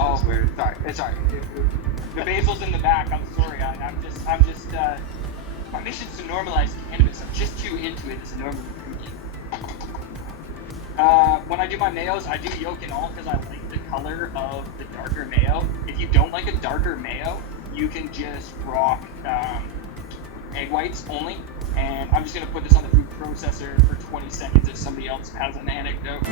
Oh, weird. Sorry. The basil's in the back. I'm sorry. I'm just. My mission's to normalize cannabis. I'm just too into it as a normal ingredient. When I do my mayos, I do yolk and all because I like the color of the darker mayo. If you don't like a darker mayo, you can just rock egg whites only. And I'm just gonna put this on the food processor for 20 seconds if somebody else has an anecdote.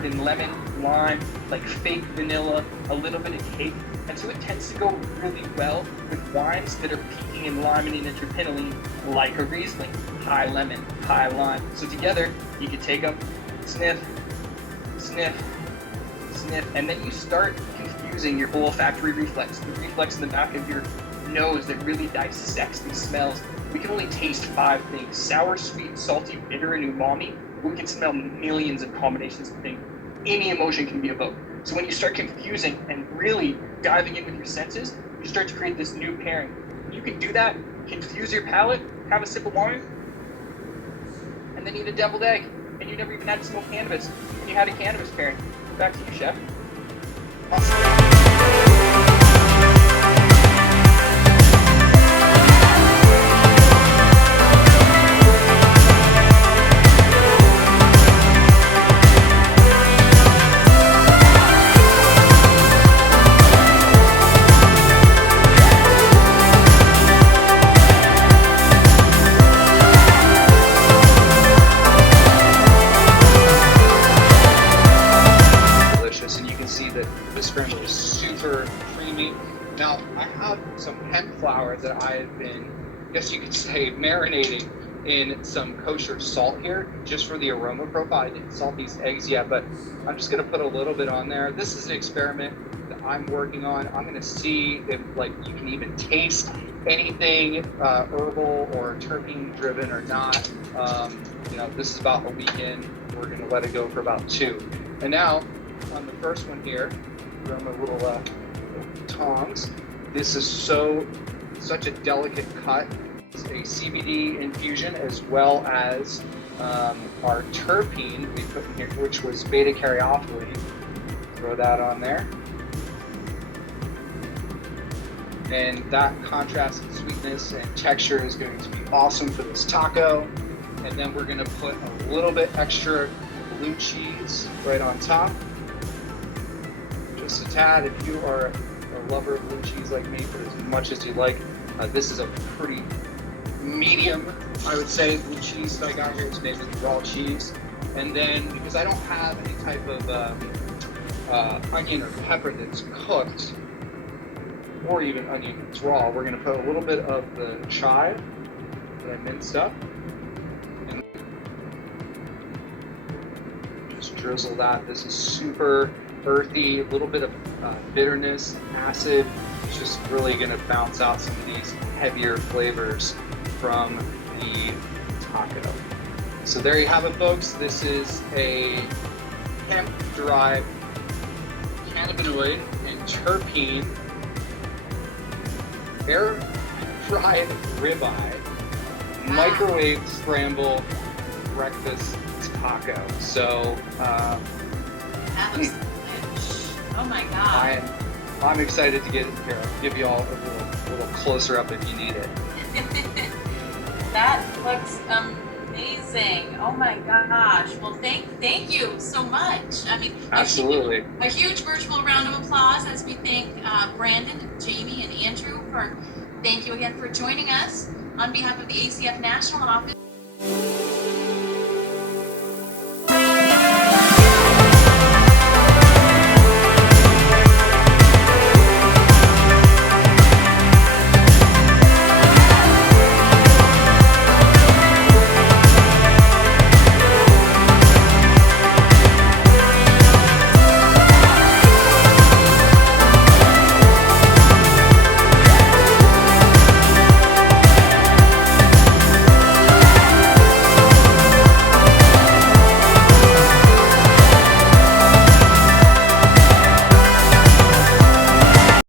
In lemon, lime, like fake vanilla, a little bit of cake, and so it tends to go really well with wines that are peaking in limonene and terpinolene, like a Riesling, high lemon, high lime. So together, you can take them, sniff, sniff, sniff, and then you start confusing your olfactory reflex, the reflex in the back of your nose that really dissects these smells. We can only taste 5 things: sour, sweet, salty, bitter, and umami. We can smell millions of combinations of things. Any emotion can be evoked. So when you start confusing and really diving in with your senses, you start to create this new pairing. You can do that, confuse your palate, have a sip of wine, and then eat a deviled egg. And you never even had to smoke cannabis, and you had a cannabis pairing. Back to you, chef. Awesome. The scramble is super creamy. Now, I have some hemp flour that I have been, I guess you could say, marinating in some kosher salt here, just for the aroma profile. I didn't salt these eggs yet, but I'm just gonna put a little bit on there. This is an experiment that I'm working on. I'm gonna see if you can even taste anything herbal or terpene driven or not. This is about a week in. We're gonna let it go for about 2. And now, on the first one here, from a little tongs. This is such a delicate cut. It's a CBD infusion as well as our terpene we put in here, which was beta caryophyllene. Throw that on there. And that contrast in sweetness and texture is going to be awesome for this taco. And then we're gonna put a little bit extra blue cheese right on top. Just a tad. If you are a lover of blue cheese like me, put as much as you like. This is a pretty medium, I would say, blue cheese that I got here. It's made with raw cheese. And then, because I don't have any type of onion or pepper that's cooked, or even onion that's raw, we're gonna put a little bit of the chive that I minced up. And just drizzle that. This is super earthy, a little bit of bitterness, acid. It's just really going to bounce out some of these heavier flavors from the taco. So there you have it, folks. This is a hemp-derived cannabinoid and terpene air-fried ribeye, microwave scramble breakfast taco. So that looks oh my god. I'm excited to get it here. I'll give you all a little closer up if you need it. That looks amazing. Oh my gosh. Well, thank you so much. I mean, absolutely. A huge virtual round of applause as we thank Brandon, Jamie, and Andrew thank you again for joining us on behalf of the ACF National Office.